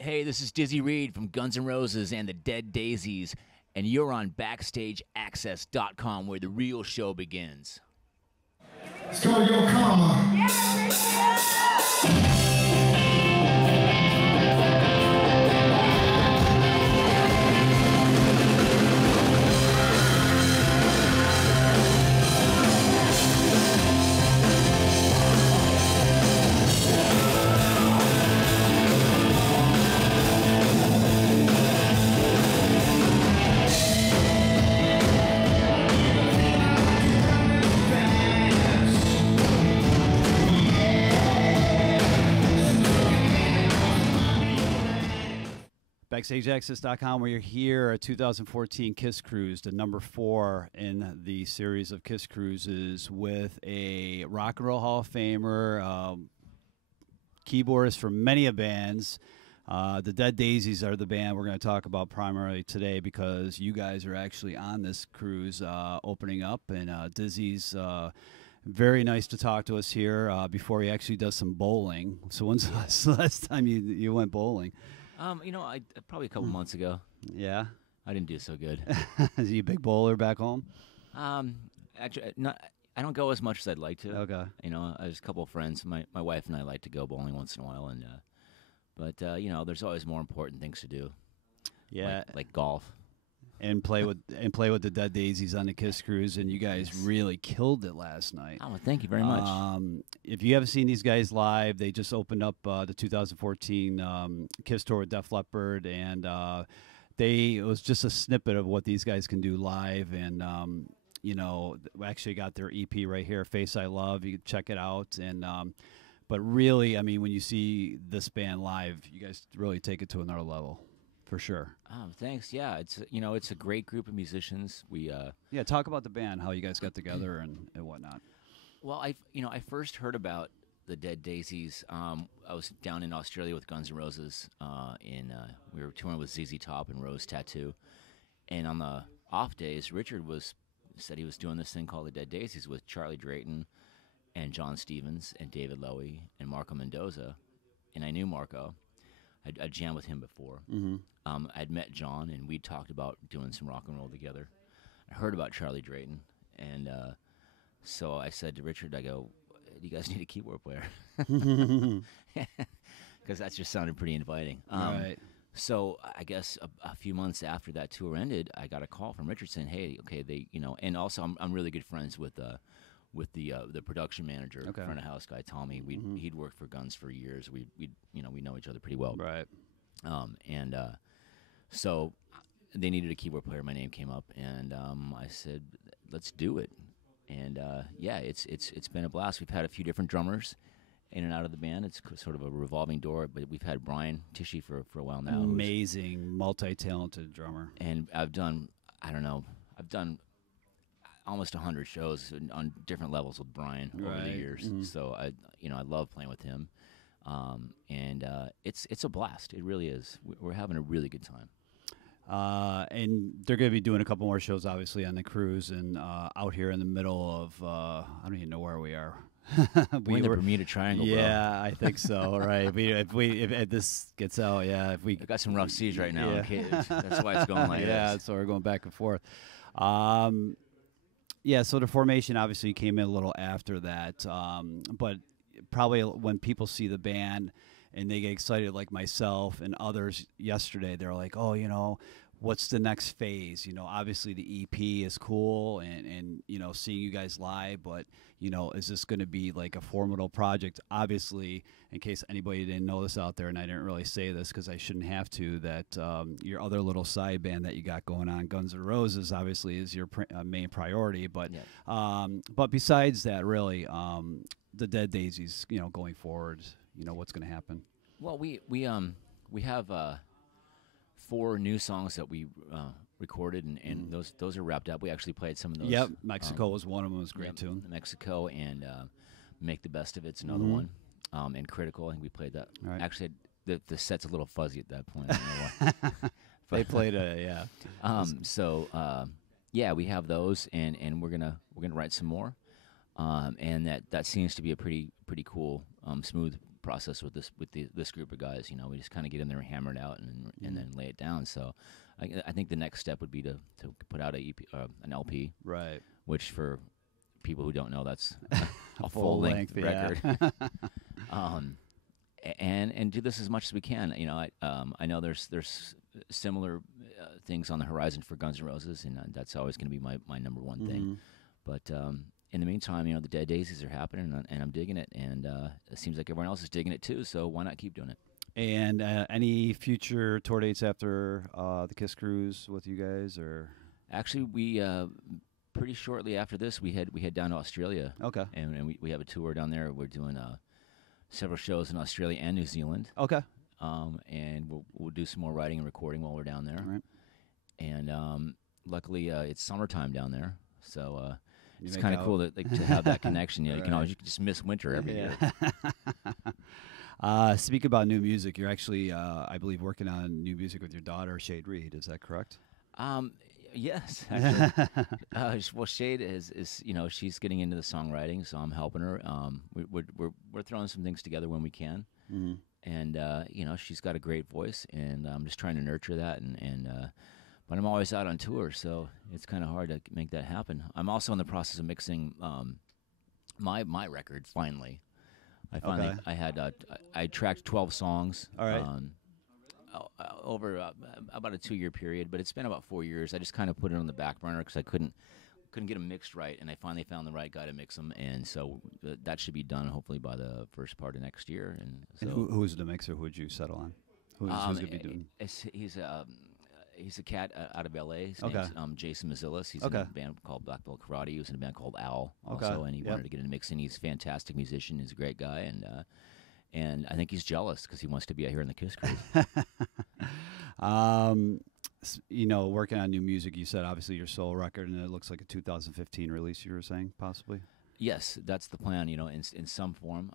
Hey, this is Dizzy Reed from Guns N' Roses and the Dead Daisies, and you're on BackstageAxxess.com where the real show begins. Let's go, Yo Karma. BackstageAxxess.com, where you're here at 2014 Kiss Cruise, the number 4 in the series of Kiss Cruises, with a Rock and Roll Hall of Famer, keyboardist for many bands. The Dead Daisies are the band we're going to talk about primarily today because you guys are actually on this cruise opening up, and Dizzy's very nice to talk to us here before he actually does some bowling. So when's the last time you went bowling? I probably a couple months ago. Yeah, I didn't do so good. Is he a big bowler back home? Actually, I don't go as much as I'd like to. Okay. There's a couple of friends. My wife and I like to go bowling once in a while, but there's always more important things to do. Yeah, like golf. And play with the Dead Daisies on the Kiss Cruise, and you guys really killed it last night. Oh, well, thank you very much. If you haven't seen these guys live, they just opened up the 2014 Kiss tour with Def Leppard, and it was just a snippet of what these guys can do live. And we actually got their EP right here, Face I Love. You can check it out. And but really, I mean, when you see this band live, you guys really take it to another level. For sure. Oh, thanks. Yeah, it's a great group of musicians. We talk about the band, how you guys got together and whatnot. Well, I first heard about the Dead Daisies. I was down in Australia with Guns N' Roses. We were touring with ZZ Top and Rose Tattoo, and on the off days, Richard said he was doing this thing called the Dead Daisies with Charlie Drayton and John Stevens and David Lowy and Marco Mendoza, and I knew Marco. I'd jammed with him before. Mm-hmm. I'd met John, and we'd talked about doing some rock and roll together. I heard about Charlie Drayton, and so I said to Richard, I go, you guys need a keyboard player. Because that just sounded pretty inviting. Right. So I guess a few months after that tour ended, I got a call from Richard saying, hey, okay, and also I'm really good friends with the production manager, front of house guy Tommy. He'd worked for Guns for years. We know each other pretty well. Right. So they needed a keyboard player. My name came up, and I said, let's do it. And it's been a blast. We've had a few different drummers in and out of the band. It's sort of a revolving door, but we've had Brian Tishy for a while now. Amazing, multi-talented drummer. And I've done almost 100 shows on different levels with Brian over the years. Mm-hmm. So I love playing with him. It's a blast. It really is. We're having a really good time. And they're going to be doing a couple more shows, obviously, on the cruise and out here in the middle of, I don't even know where we are. We're in the Bermuda Triangle, yeah, bro. I think so, right. If this gets out, We've got some rough seas right now. Yeah. That's why it's going like this. Yeah, so we're going back and forth. So the formation obviously came in a little after that, but probably when people see the band and they get excited, like myself and others yesterday, they're like, oh, what's the next phase? Obviously the EP is cool and seeing you guys live, but, is this going to be like a formidable project? Obviously, in case anybody didn't know this out there, and I didn't really say this because I shouldn't have to, that your other little side band that you got going on, Guns N' Roses, obviously is your main priority. But but besides that, really, the Dead Daisies, going forward, what's going to happen? Well, we have 4 new songs that we recorded, and those are wrapped up. We actually played some of those. Yep, Mexico was one of them. It was a great tune. Mexico and Make the Best of It's another one. And Critical, I think we played that. Right. Actually, the set's a little fuzzy at that point. I don't know why. They played it, yeah. We have those, and we're gonna write some more. And that seems to be a pretty cool, smooth process with this group of guys. We just kind of get in there and hammer it out and then lay it down. So I think the next step would be to put out an LP, Right. which for people who don't know, that's a full length record. And do this as much as we can. I know there's similar things on the horizon for Guns N' Roses, and that's always going to be my number one thing. But in the meantime, the Dead Daisies are happening, and I'm digging it, and it seems like everyone else is digging it too. So why not keep doing it? And any future tour dates after the Kiss Cruise with you guys, or? Actually, we pretty shortly after this, we head down to Australia. Okay. And we have a tour down there. We're doing several shows in Australia and New Zealand. Okay. And we'll do some more writing and recording while we're down there. All right. And luckily, it's summertime down there, so it's make kind of out. cool to have that connection. You Right. can just miss winter every year. Speak about new music. You're actually, I believe, working on new music with your daughter, Shade Reed. Is that correct? Yes, actually. Well, Shade is she's getting into the songwriting, so I'm helping her. We're throwing some things together when we can, and she's got a great voice, and I'm just trying to nurture that, but I'm always out on tour, so it's kind of hard to make that happen. I'm also in the process of mixing my record. Finally, I tracked 12 songs. All right. Over about a 2-year period, but it's been about 4 years. I just kind of put it on the back burner because I couldn't get them mixed right, and I finally found the right guy to mix them, and so that should be done hopefully by the first part of next year. And so, And who's the mixer? Who would you settle on? Who's going to be doing? He's a cat out of L.A. His name's Jason Mazzilis. He's in a band called Black Belt Karate. He was in a band called Owl also, and he wanted to get into mixing. He's a fantastic musician. He's a great guy, and I think he's jealous because he wants to be out here in the Kiss Cruise. Working on new music, you said obviously your solo record, and it looks like a 2015 release, you were saying, possibly? Yes, that's the plan, in some form.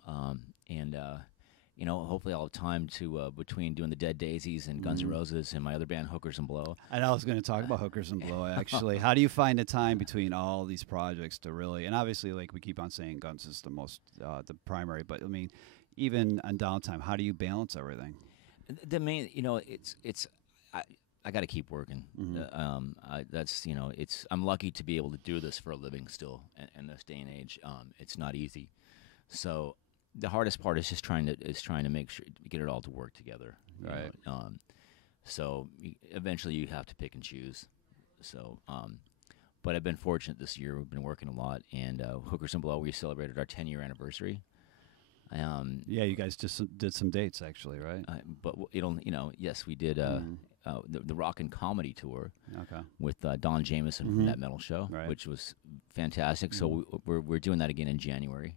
Hopefully I'll have time to, between doing the Dead Daisies and Guns N' Roses and my other band, Hookers and Blow. And I was going to talk about Hookers and Blow, actually. How do you find the time between all these projects to really, and obviously, like we keep on saying, Guns is the most, the primary, but I mean, even on downtime, how do you balance everything? The main, I got to keep working. I'm lucky to be able to do this for a living still in this day and age. It's not easy. So the hardest part is just trying to make sure get it all to work together. Right. So eventually you have to pick and choose. So, but I've been fortunate this year. We've been working a lot, and Hookers and Blow, we celebrated our 10-year anniversary. You guys just did some dates, actually, right? But yes, we did the Rock and Comedy Tour with Don Jameson from That Metal Show, which was fantastic. So we're doing that again in January,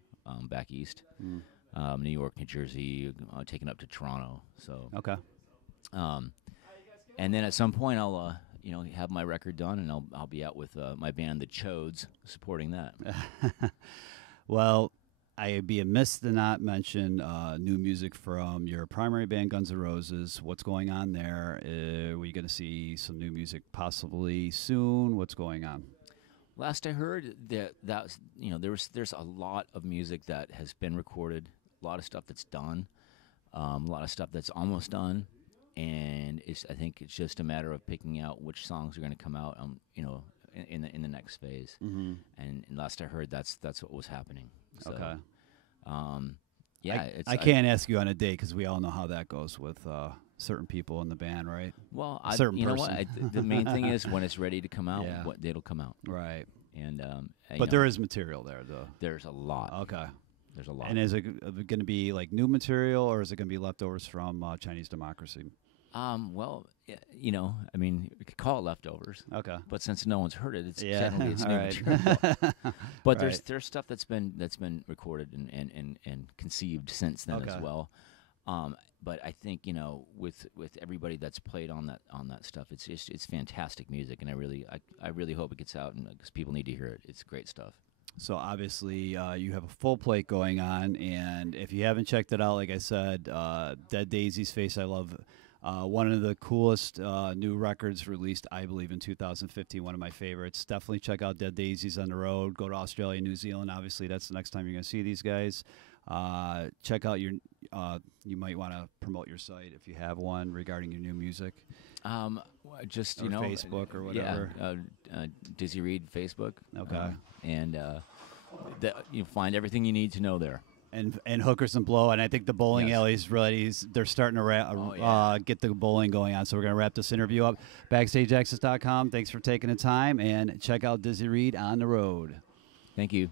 back east, New York, New Jersey, taking up to Toronto. So and then at some point I'll have my record done, and I'll be out with my band, the Chodes, supporting that. Well, I'd be amiss to not mention new music from your primary band, Guns N' Roses. What's going on there? Are we going to see some new music possibly soon? What's going on? Last I heard, there's a lot of music that has been recorded, a lot of stuff that's done, a lot of stuff that's almost done, and I think it's just a matter of picking out which songs are going to come out, in the next phase. And last I heard, that's what was happening. So, I can't ask you on a date because we all know how that goes with certain people in the band, right? Well, the main thing is when it's ready to come out, it'll come out. Right. And but there is material there, though. There's a lot. Okay. There's a lot. And is it going to be like new material, or is it going to be leftovers from Chinese Democracy? We could call it leftovers. Okay. But since no one's heard it, it's generally it's all new right. material. But Right. there's stuff that's been recorded and conceived since then as well. But I think with everybody that's played on that stuff, it's fantastic music, and I really hope it gets out, and because people need to hear it. It's great stuff. So obviously you have a full plate going on, and if you haven't checked it out, like I said, Dead Daisies, Face I Love, one of the coolest new records released, I believe, in 2015, one of my favorites. Definitely check out Dead Daisies on the road. Go to Australia, New Zealand. Obviously, that's the next time you're going to see these guys. Check out your. You might want to promote your site if you have one regarding your new music. Just Or Facebook or whatever. Yeah, Dizzy Reed Facebook. Okay. And you find everything you need to know there. And Hookers and Blow, and I think the bowling Yes. alley's ready. They're starting to get the bowling going on. So we're going to wrap this interview up. BackstageAxxess.com. Thanks for taking the time, and check out Dizzy Reed on the road. Thank you.